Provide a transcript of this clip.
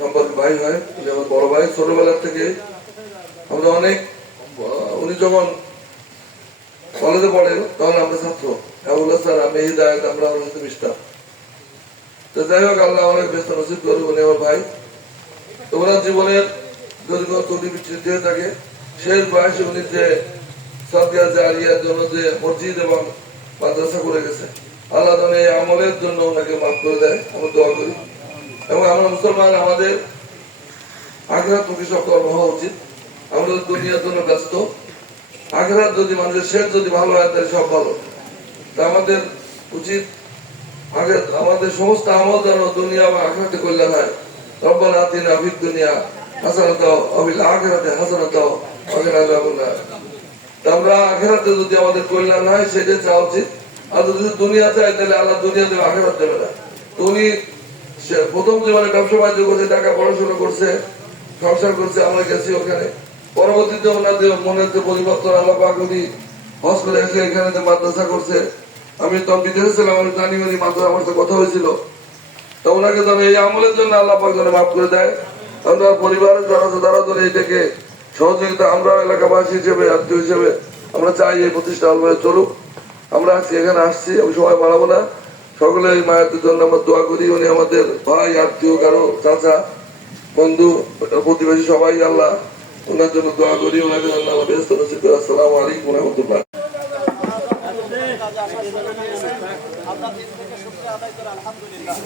সম্পর্কে ভাই হয় উনি আমার বড় ভাই, ছোটবেলার থেকে আমরা অনেক, উনি যখন কলেজে পড়েন তখন আমরা ছাত্র। আবুল্লাহ স্যার আমি, হিদায়ত, আমরা আমার সাথে মিশতাম তো যাই হোক, আল্লাহ অনেক ব্যস্ত নসিব করুক, উনি আমার ভাই। তো ওনার জীবনের যদি ত্রুটি বিচ্ছিন্ন হয়ে থাকে, শেষ বয়সে উনি যে সরকার জারিয়ার জন্য যে মসজিদ এবং মাদ্রাসা করে গেছে, আল্লাহ এই আমলের জন্য ওনাকে মাফ করে দেয়। আমরা দোয়া করি। এবং আমরা মুসলমান, আমাদের আগ্রাত কর্ম হওয়া উচিত। আমরা দুনিয়ার জন্য ব্যস্ত আগ্রাত যদি মানুষের, শেষ যদি ভালো হয়, তাহলে সব ভালো। তা আমাদের উচিত আগে আমাদের সমস্ত আমল যেন দুনিয়া বা আখরাতে কল্যাণ হয়। আতিনা ফিদ দুনিয়া হাসানাত অবিল আখিরাতে হাসানাত আমরা যদি আমাদের কল্যাণ হয় সেটা চাওয়া উচিত। আর যদি দুনিয়া চাই তাহলে আল্লাহ দুনিয়াতে আখেরাত দেবে না। তো উনি সে- প্রথম জীবনে ব্যবসা বাণিজ্য করছে, টাকা পড়াশোনা করছে, সংসার করছে, আমরা গেছি ওখানে। পরবর্তীতে ওনাদের মনে হচ্ছে পরিবর্তন, আল্লাহ উনি হজ করে এসে এখানে যে মাদ্রাসা করছে। আমি তো বিদেশে ছিলাম আমি জানি উনি মাদ্রাসা, আমার সাথে কথা হয়েছিল। তো ওনাকে যেন এই আমলের জন্য আল্লাহ পাক যেন মাফ করে দেয়। আমরা পরিবারের যারা আছে তারা যেন এটাকে সহযোগিতা আমরা এলাকাবাসী হিসেবে, আত্মীয় হিসেবে আমরা চাই এই প্রতিষ্ঠা ভালোভাবে চলুক। আমরা আজকে এখানে আসছি, আমি সবাই বাড়াবো না। সকলে ওই মায়ের জন্য আমরা দোয়া করি, উনি আমাদের ভাই, আত্মীয়, কারও চাচা, বন্ধু, প্রতিবেশী সবাই, আল্লাহ ওনার জন্য দোয়া করি, ওনাকে জন্য ব্যস্ত নসিব আসসালামু আলাইকুম রহমতুল্লাহ। আলহামদুলিল্লাহ।